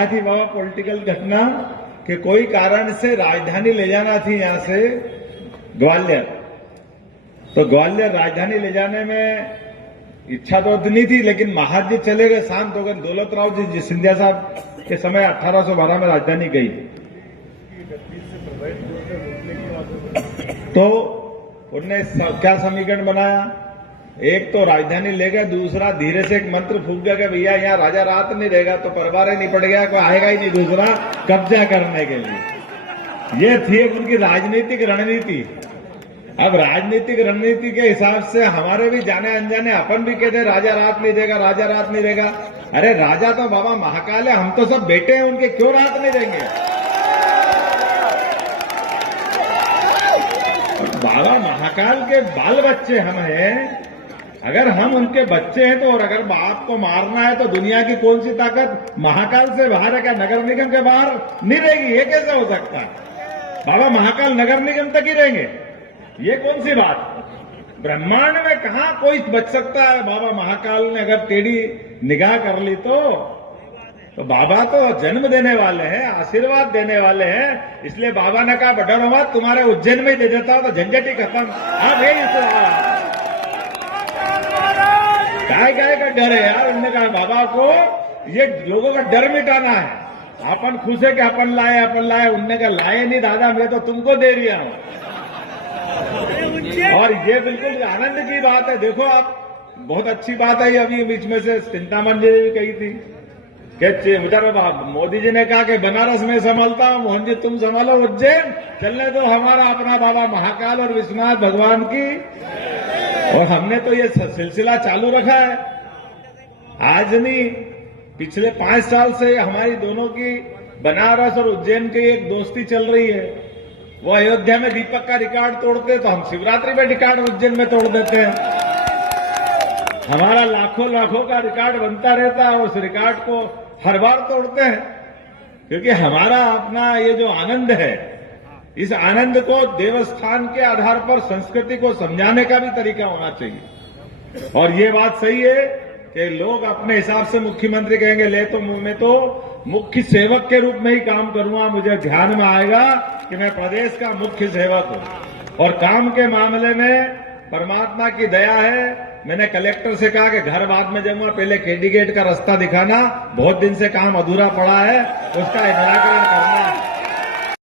क्या थी बाबा पॉलिटिकल घटना कि कोई कारण से राजधानी ले जाना थी यहां से ग्वालियर। तो ग्वालियर राजधानी ले जाने में इच्छा तो नहीं थी, लेकिन महाराज जी चले गए, शांत हो गए। दौलत राव जी सिंधिया साहब के समय 1812 में राजधानी गई। तो उनने क्या समीकरण बनाया, एक तो राजधानी ले गए, दूसरा धीरे से एक मंत्र फूक गया कि भैया यहाँ राजा रात नहीं रहेगा तो परिवार ही नहीं पड़ गया, कोई आएगा ही नहीं दूसरा कब्जा करने के लिए। ये थी उनकी राजनीतिक रणनीति। अब राजनीतिक रणनीति के हिसाब से हमारे भी जाने अनजाने अपन भी कहते राजा रात नहीं देगा, राजा रात नहीं देगा। अरे राजा तो बाबा महाकाल है, हम तो सब बेटे हैं उनके, क्यों रात नहीं देंगे। बाबा महाकाल के बाल बच्चे हम हैं, अगर हम उनके बच्चे हैं तो, और अगर बाप को मारना है तो दुनिया की कौन सी ताकत महाकाल से बाहर है क्या? नगर निगम के बाहर नहीं रहेगी, ये कैसे हो सकता है? बाबा महाकाल नगर निगम तक ही रहेंगे, ये कौन सी बात? ब्रह्मांड में कहां कोई बच सकता है? बाबा महाकाल ने अगर टेढ़ी निगाह कर ली तो बाबा तो जन्म देने वाले हैं, आशीर्वाद देने वाले हैं। इसलिए बाबा ने कहा डरो मत, तुम्हारे उज्जैन में ही दे देता हूं तो झंझट ही खत्म। आप यही गाय का डर है यार। उन्होंने कहा बाबा को ये लोगों का डर मिटाना है। अपन खुश है कि अपन लाए। उनने कहा लाए नहीं दादा, मैं तो तुमको दे रहा हूं। और ये बिल्कुल आनंद की बात है। देखो आप, बहुत अच्छी बात है। अभी बीच में से चिंतामन जी भी कही थी कि मोदी जी ने कहा कि बनारस में संभालता हूं, मोहन जी तुम संभालो उज्जैन, चलने दो हमारा अपना बाबा महाकाल और विश्वनाथ भगवान की। और हमने तो ये सिलसिला चालू रखा है, आज नहीं पिछले 5 साल से हमारी दोनों की बनारस और उज्जैन की एक दोस्ती चल रही है। वो अयोध्या में दीपक का रिकॉर्ड तोड़ते तो हम शिवरात्रि में रिकॉर्ड उज्जैन में तोड़ देते हैं। हमारा लाखों का रिकॉर्ड बनता रहता है, उस रिकॉर्ड को हर बार तोड़ते हैं, क्योंकि हमारा अपना ये जो आनंद है, इस आनंद को देवस्थान के आधार पर संस्कृति को समझाने का भी तरीका होना चाहिए। और ये बात सही है कि लोग अपने हिसाब से मुख्यमंत्री कहेंगे ले तो मैं तो मुख्य सेवक के रूप में ही काम करूंगा, मुझे ध्यान में आएगा कि मैं प्रदेश का मुख्य सेवक हूं। और काम के मामले में परमात्मा की दया है। मैंने कलेक्टर से कहा कि घर बाद में जाऊंगा, पहले केडी गेट का रास्ता दिखाना, बहुत दिन से काम अधूरा पड़ा है, उसका निराकरण करना है।